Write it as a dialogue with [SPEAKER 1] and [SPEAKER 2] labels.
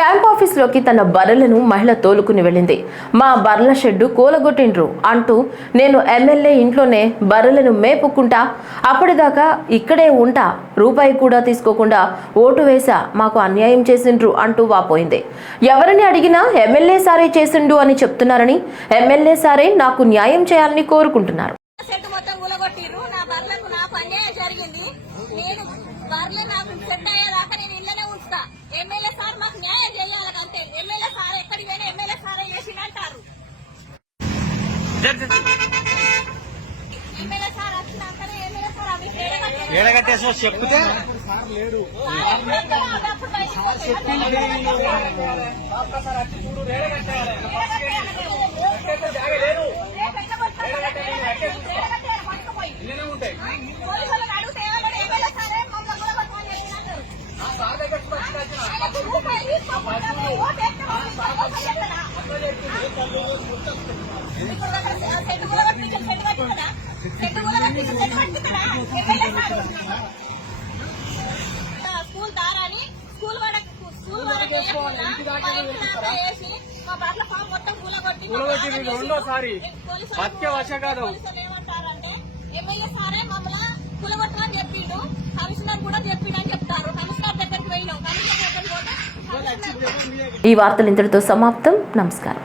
[SPEAKER 1] Camp ఆఫీస్లోకి తన బర్రెలను మహిళ తోలుకుని వెళ్ళింది. మా బర్రెల షెడ్డు కూలగొట్టిండ్రు అంటూ నేను ఎమ్మెల్యే ఇంట్లోనే బర్రెలను మేపుకుంటా అప్పటిదాకా ఇక్కడే ఉంటా రూపాయి కూడా తీసుకోకుండా ఓటు వేశా మాకు అన్యాయం చేసిండ్రు అంటూ వాపోయింది. ఎవరిని అడిగినా ఎమ్మెల్యే సారే చేసిండు అని చెప్తున్నారని ఎమ్మెల్యే సారే నాకు న్యాయం చేయాలని కోరుకుంటున్నారు.
[SPEAKER 2] జరిగింది. నేను బర్రెలు నాకు సెట్ అయ్యేదాకా నేను ఇళ్ళనే ఉంచుతా. ఎమ్మెల్యే సార్ మాకు న్యాయం చేయాలి అంతే ఎమ్మెల్యే సార్ ఎక్కడికి పోయినా ఎమ్మెల్యే సారే చేసిందంటారు ఎమ్మెల్యే సార్ వచ్చినాకనే ఎమ్మెల్యే సార్ అవి చేయగలిగారు.
[SPEAKER 3] ఏడగట్టేసో చెప్తే
[SPEAKER 2] సార్ ఎప్పుడైనా అప్పుడు బయటికి పోతే పోలీసులను అడిగితే ఏమన్నాడు? ఎమ్మెల్యే సారే దగ్గర స్కూల్ దారాని స్కూల్ వరకు స్కూల్ వరకు వేసి మా బట్టల ఫామ్ మొత్తం కూలగొట్టి
[SPEAKER 3] కూలగొట్టి రెండోసారి
[SPEAKER 2] పోలీసులు-
[SPEAKER 3] వశ కాదు.
[SPEAKER 2] ఏమంటారంటే ఎమ్మెల్యే సారే మమ్మల్ని కూలగొట్టమని చెప్పిండు కమిషనర్ కూడా చెప్పిండు అని చెప్తారు కమిషనర్ దగ్గరికి వెళ్ళాం కమిషనర్ దగ్గరికి పోతే
[SPEAKER 1] ఈ వార్తలు ఇంతటితో సమాప్తం నమస్కారం